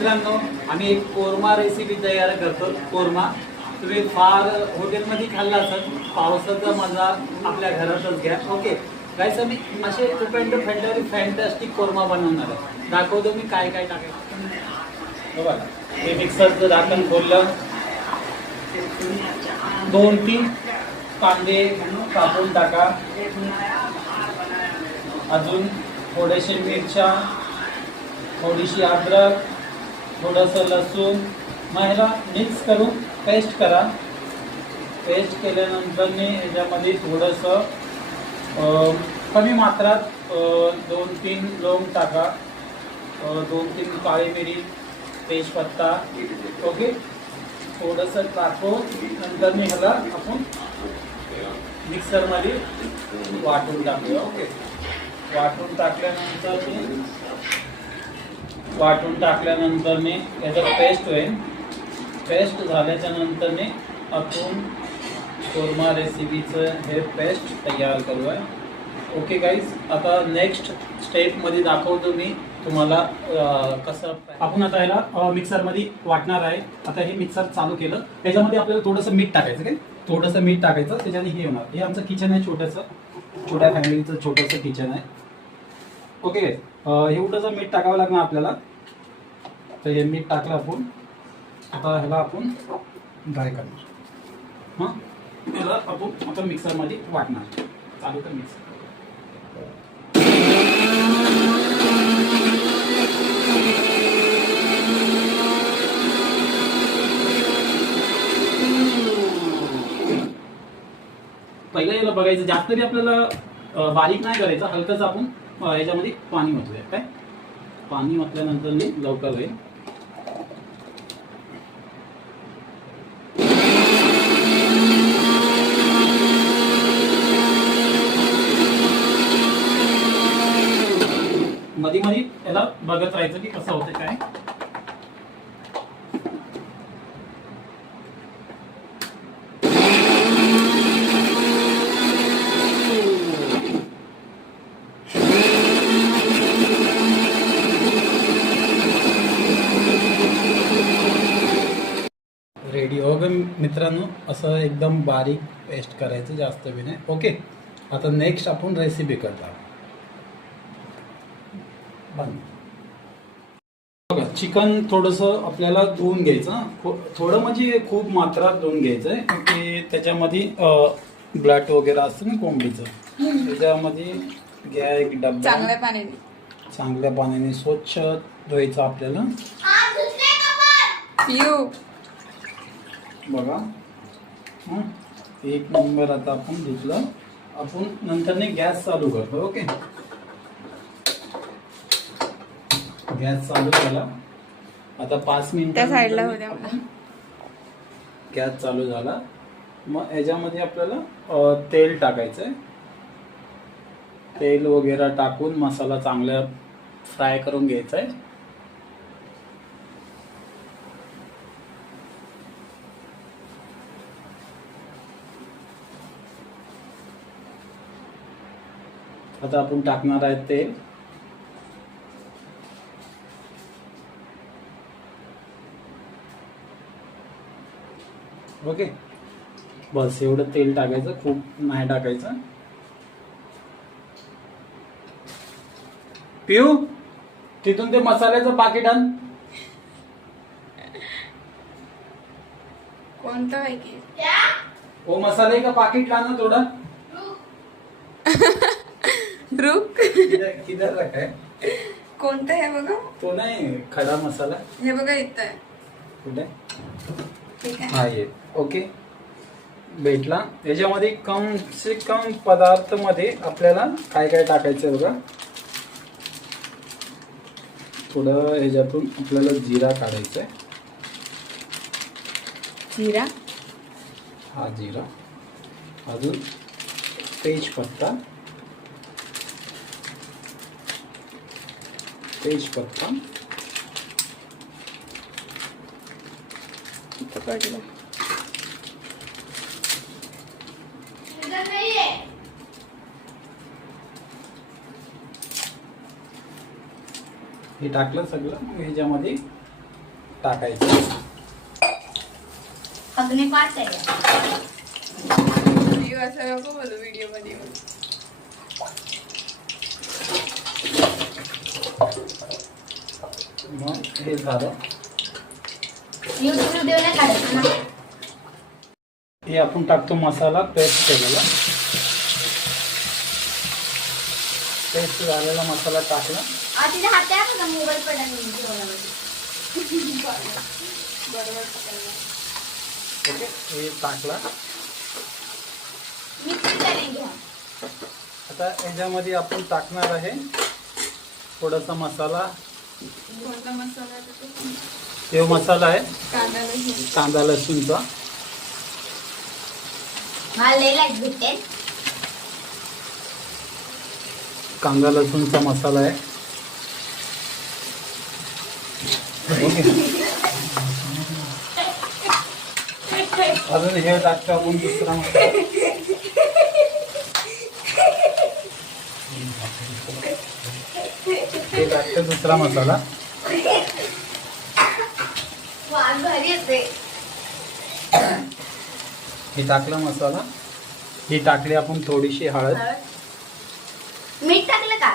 मित्रांनो, आम्ही एक कोरमा रेसिपी तयार करतो. कोरमा तुम्ही फार हॉटेलमध्ये खाल्ला असाल. पावसाचा मजा आपल्या घरातच घ्या. ओके गाईस, आम्ही असे फॅन्टॅस्टिक कोरमा बनवणार आहे. दाखवतो मी काय काय टाकायचं. बघा, हे मिक्सरचं झाकण खोललं. 2-3 कांदे कापून टाका. अजून थोडेसे मिरच्या, थोडीशी अद्रक, थोडंसं लसूण. मग ह्याला मिक्स करून पेस्ट करा. पेस्ट केल्यानंतर याच्यामध्ये थोडंसं कमी मात्रात 2-3 लवंग टाका, 2-3 काळी मिरी, तेजपत्ता. ओके, थोडंसं टाकून नंतर ह्याला आपण मिक्सरमध्ये वाटून टाकूया. ओके, वाटून टाकल्यानंतर याचं पेस्ट होईल. पेस्ट झाल्याच्या नंतर आपण कोरमा रेसिपीचं हे पेस्ट तयार करू आहे. ओके गाईज, आता नेक्स्ट स्टेपमध्ये दाखवतो मी तुम्हाला कसं. आपण आता याला मिक्सरमध्ये वाटणार आहे. आता हे मिक्सर चालू केलं. त्याच्यामध्ये आपल्याला थोडंसं मीठ टाकायचं. काय थोडंसं मीठ टाकायचं, त्याच्याने हे होणार. हे आमचं किचन आहे, छोट्या फॅमिलीचं छोटंसं किचन आहे. ओके, एवढंसं मीठ टाकावं लागणार आपल्याला. तर हे मीठ टाकलं आपण. आता ह्याला आपण ड्राय करणार. हां, ह्याला आपण आता मिक्सरमध्ये वाटणार. चालू कर मिक्सर. पहिलं याला बघायचं, जास्त बी आपल्याला बारीक नाही करायचं. हलकंच आपण याच्यामध्ये पाणी ओतूया. काय पाणी ओतल्यानंतर लवकर होईल. मध्ये मध्ये याला बघत राहायचं की कसं होतं काय. रेडी हो गं मित्रांनो. असं एकदम बारीक पेस्ट करायचं, जास्त बी नाही. ओके, आता नेक्स्ट आपण रेसिपी करतो. बघा, चिकन थोडंसं आपल्याला धुवून घ्यायचं. थोडं म्हणजे खूप मात्रात धुवून घ्यायचं आहे, की त्याच्यामध्ये ब्लड वगैरे असतं ना कोंबडीचं. त्याच्यामध्ये घ्या एक डब्बा. चांगल्या पाण्याने स्वच्छ धुवायचं आपल्याला. बघा, एक नंबर. आता आपण धुतलं. आपण नंतर गॅस चालू करतो. ओके, गॅस चालू झाला. आता 5 मिनिट गॅस चालू झाला. मग याच्यामध्ये आपल्याला तेल टाकायचंय. तेल वगैरे टाकून मसाला चांगला फ्राय करून घ्यायचा आहे. आता आपण टाकणार आहे तेल. ओके, बस एवढं तेल टाकायचं, खूप नाही टाकायचं. पिऊ, तिथून ते मसाल्याचं पाकिट आण. कोणतं आहे की? वो मसाले का पाकिट लाना थोड़ा. रुक, किधर रखा है? कोणतं आहे बघा. तो नाही, खडा मसाला. हे बघा इथं आहे. कुठे? ठीक आहे. हा, ये. ओके, भेटला. याच्यामध्ये कम से कम पदार्थ मध्ये आपल्याला काय काय टाकायचं बघा. थोडं ह्याच्यातून आपल्याला जिरा काढायचा आहे. जिरा, हा जिरा. अजून तेजपत्ता. इथं पडलं. हे टाकलं सगळं. ह्याच्यामध्ये टाकायचं. अग्नि पाच आहे. असं नको बोलू व्हिडिओ मध्ये. मग हे झालं. YouTube व्हिडिओ नाही काढायचा ना. हे आपण टाकतो मसाला पेस्ट केलेला. पेस्ट झालेला मसाला टाकला. तिथे हात आहे का मोबाईल पडला बरोबर. ओके, हे टाकला. मिक्स करून घ्या. आता याच्यामध्ये आपण टाकणार आहे थोडासा मसाला. कोणता मसाला आहे तो? हे मसाला आहे कांदा लसूण. कांदा लसूणचा. मला लई लाईट भेटते. कांदा लसूणचा मसाला आहे. ओके, अजून हे टाकतो आपण दुसरा मसाला. हे टाकतो दुसरा मसाला. वास भारी येते. हे टाकला मसाला. ही टाकली आपण थोडीशी हळद. मीठ टाकलं का?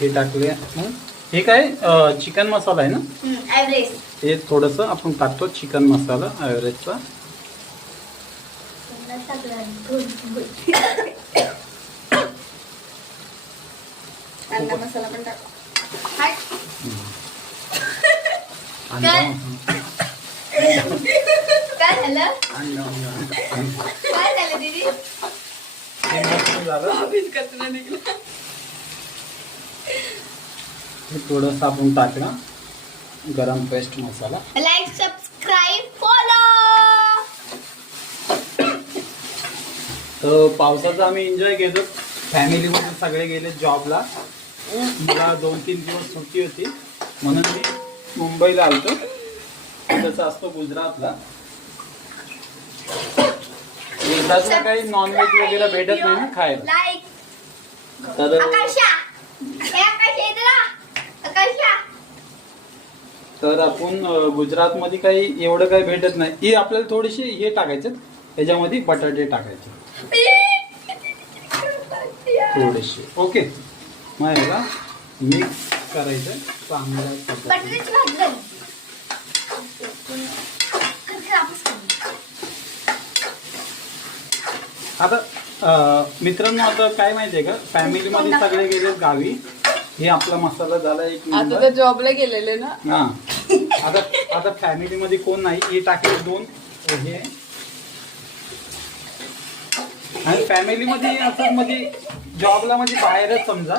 हे टाकले. हे काय चिकन मसाला आहे ना. एव्हरेस्ट. हे थोडंसं आपण टाकतो चिकन मसाला एव्हरेजचा. कांदा मसाला पण टाक. काय झालं? काय झालं दीदी? हे मस्त झालं. ऑफिस कचरा निघाला. हे थोडंसं आपण टाकला गरम paste masala. Like subscribe follow. तर पावसाचा आम्ही एन्जॉय केलो. फॅमिलीमध्ये सगळे गेले जॉबला. मला 2-3 दिवस सुट्टी होती म्हणून मी मुंबईला आलतो. तसं असतो गुजरातला. गुजरातला काही नॉनव्हेज वगैरे भेटत नाही ना खायला. लाईक. तर आकाशा. हे आकाशा इधर आ. आकाशा. तर आपण गुजरातमध्ये काही एवढं काही भेटत नाही. हे आपल्याला थोडेसे हे टाकायचे त्याच्यामध्ये बटाटे टाकायचे थोडेसे. ओके, मग याला मिक्स करायचं चांगलं. बटाट्याची भाजी झाली. आता मित्रांनो, आता काय माहितीये का, फॅमिलीमध्ये सगळे गेले गावी. हे आपला मसाला झाला एक आता नंबर. तर जॉबला गेलेले ना. हा, आता फॅमिलीमध्ये कोण नाही. हे टाकले 2 हे. आणि फॅमिलीमध्ये असं म्हणजे जॉबला म्हणजे बाहेरच समजा.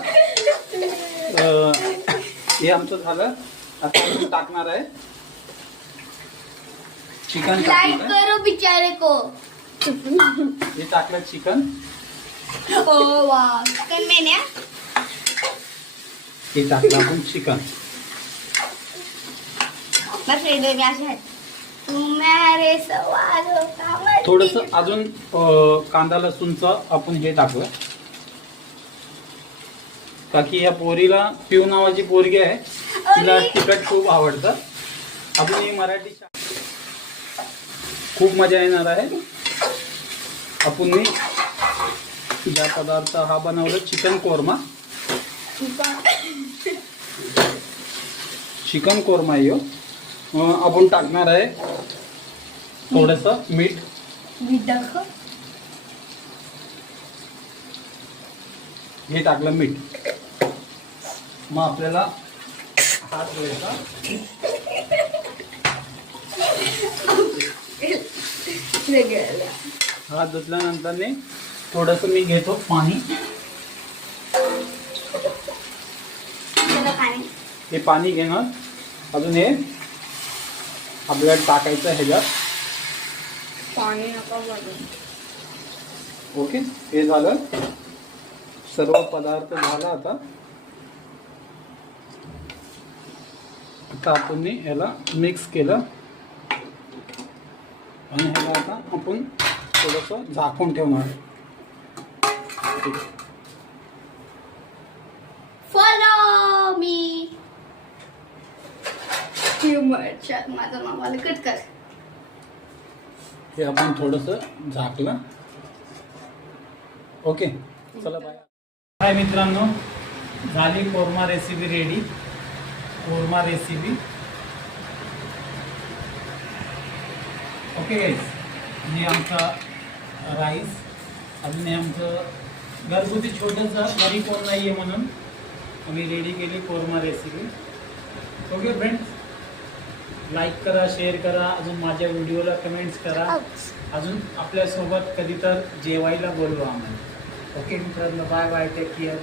हे आमचं झालं. आता आपण टाकणार आहे चिकन. लाइक टाकणार आहे. करो बिचारे को. हे टाकलं चिकन. ओ वाह, चिकन मैंने. हे टाकलं आपण चिकन. बस इधर ग्लास है. तुम्हारे सवालों का मतलब. थोडस अजून कांदा लसूणचं आपण हे टाकलं. का की या पोरीला पिऊ नावाची पोरगी आहे. तिला तिखट खूप आवडतं. आपण ही मराठी खूप मजा येणार आहे. आपण ज्या पदार्थ हा बनवला चिकन कोरमा. चिकन कोरमा यो आपण टाकणार आहे थोडस मीठ. हे टाकलं मीठ. मग आपल्याला हात धुवायचा. हात धुतल्यानंतर थोडस मी घेतो पाणी. हे पाणी घेणार. अजून हे आपल्याला टाकायचं ह्याच्यात पाणी नका भरू. ओके, हे झालं. सर्व पदार्थ झाला. आता आपण ह्याला मिक्स केलं आणि ह्याला आता आपण थोडंसं झाकून ठेवणार. Follow me. टू मच माझा मामाला कट कर. हे आपण थोडंसं झाकलं. ओके चला बाय. हाय मित्रांनो, झाली korma recipe ready. Korma recipe okay guys. हे आमचा राईस. अजून हे आमचं घरगुती छोटंसं, घरी कोण नाही आहे म्हणून आम्ही रेडी केली korma recipe. Okay friends, like करा, शेअर करा, अजून माझ्या व्हिडिओला कमेंट्स करा. अजून आपल्यासोबत कधी तर जेवायला बोलवा आम्हाला. ओके मित्रांनो, बाय बाय, टेक केअर.